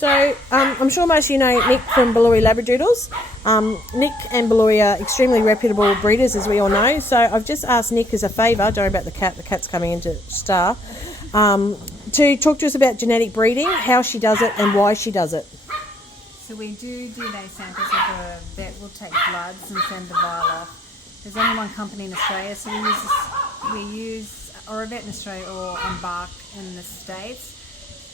So I'm sure most of you know Nick from Belloui Labradoodles. Nick and Belloui are extremely reputable breeders, as we all know. So I've just asked Nick as a favour, don't worry about the cat, the cat's coming into Star, to talk to us about genetic breeding, how she does it and why she does it. So we do DNA samples of the vet will take bloods and send the vial off. There's only one company in Australia, so we use or a vet in Australia or Embark in the States.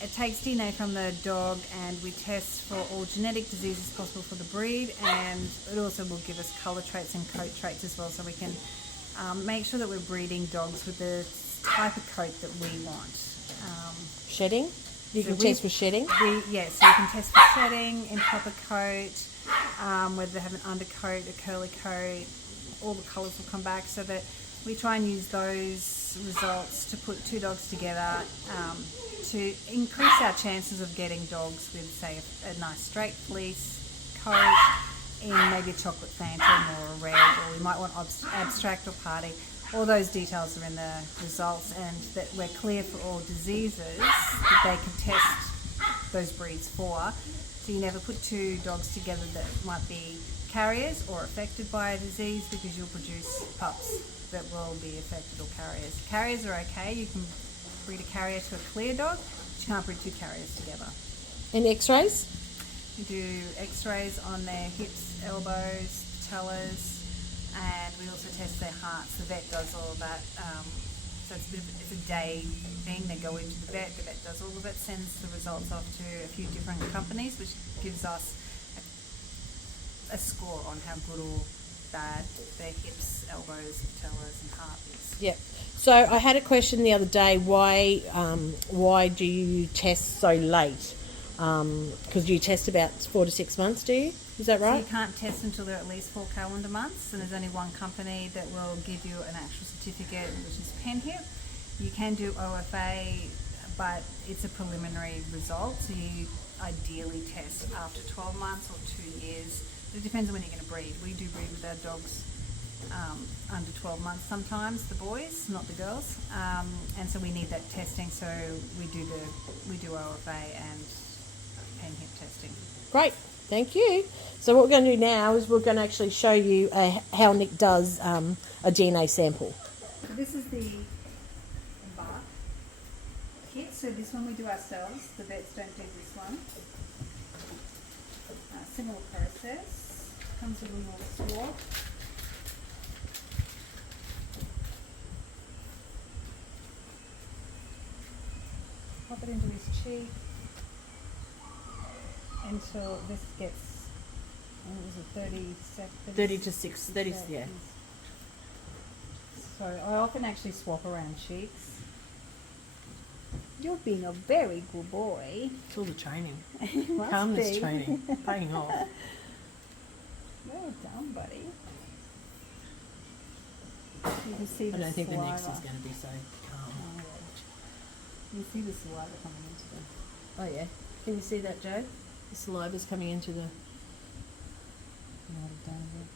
It takes DNA from the dog and we test for all genetic diseases possible for the breed, and it also will give us colour traits and coat traits as well, so we can make sure that we're breeding dogs with the type of coat that we want. Shedding? You can test for shedding? Yes, so you can test for shedding, improper coat, whether they have an undercoat, a curly coat, all the colours will come back, so that we try and use those results to put two dogs together to increase our chances of getting dogs with, say, a nice straight fleece coat in maybe a chocolate phantom or a red, or we might want abstract or party. All those details are in the results, and that we're clear for all diseases that they can test those breeds for. So you never put two dogs together that might be carriers or affected by a disease, because you'll produce pups that will be affected or carriers. Carriers are okay, you can breed a carrier to a clear dog, but you can't breed two carriers together. And x-rays? We do x-rays on their hips, elbows, patellas, and we also test their hearts. The vet does all of that. So it's a day thing. They go into the vet does all of it, sends the results off to a few different companies, which gives us a score on how good or bad their hips, elbows, patellas and heart is. Yep. So I had a question the other day, why do you test so late? Because you test about 4 to 6 months, do you? Is that right? So you can't test until they're at least 4 calendar months, and there's only one company that will give you an actual certificate, which is PenHip. You can do OFA, but it's a preliminary result, so you ideally test after 12 months or 2 years. It depends on when you're going to breed. We do breed with our dogs under 12 months sometimes, the boys, not the girls, and so we need that testing, so we do OFA and PenHip testing. Great, thank you. So what we're going to do now is we're going to actually show you how Nick does a DNA sample. So this is the Embark kit. So this one we do ourselves. The vets don't do this one. Similar process. Comes with a little swab. Pop it into his cheek until this gets, what was it, 30 to 6, 30, yeah. So I often actually swap around cheeks. You're being a very good boy. It's all the training. Must Calmness be. training, paying off. Well done, buddy. You can see the I don't think the saliva. next is going to be so calm. Oh, yeah. You see the saliva coming into them. Oh yeah. Can you see that, Joe? The saliva's coming into the... Might have done it.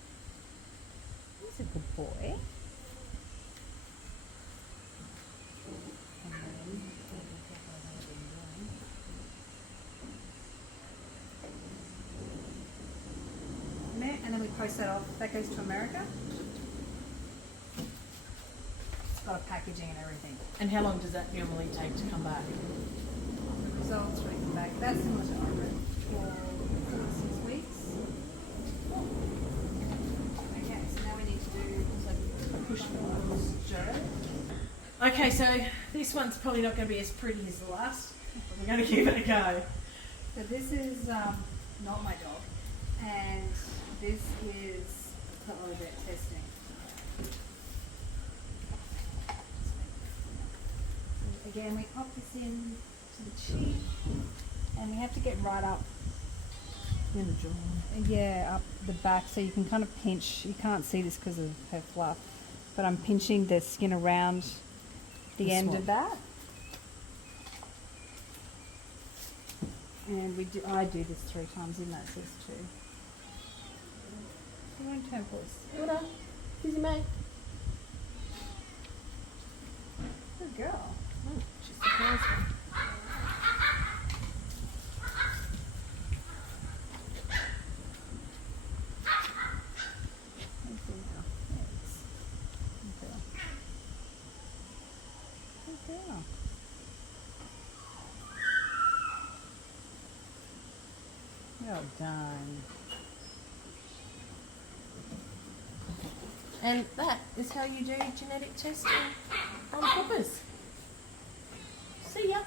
He's a good boy. And then we post that off. That goes to America. It's got a packaging and everything. And how long does that normally take to come back? The results ready to back. That's similar to Ivory for 4 to 6 weeks. Okay, so now we need to do push the buttons, Joe. Okay, so this one's probably not going to be as pretty as the last. We're going to give it a go. So this is not my dog, and this is the vet testing. Again, we pop this in to the cheek, and we have to get right up. In the jaw. Yeah, up the back, so you can kind of pinch. You can't see this because of her fluff, but I'm pinching the skin around the end of that. And I do this 3 times in that says 2. You won't turn voice. What up? Busy mate. Good girl. Oh, she surprised me. Well done. And that is how you do genetic testing on puppers. See ya.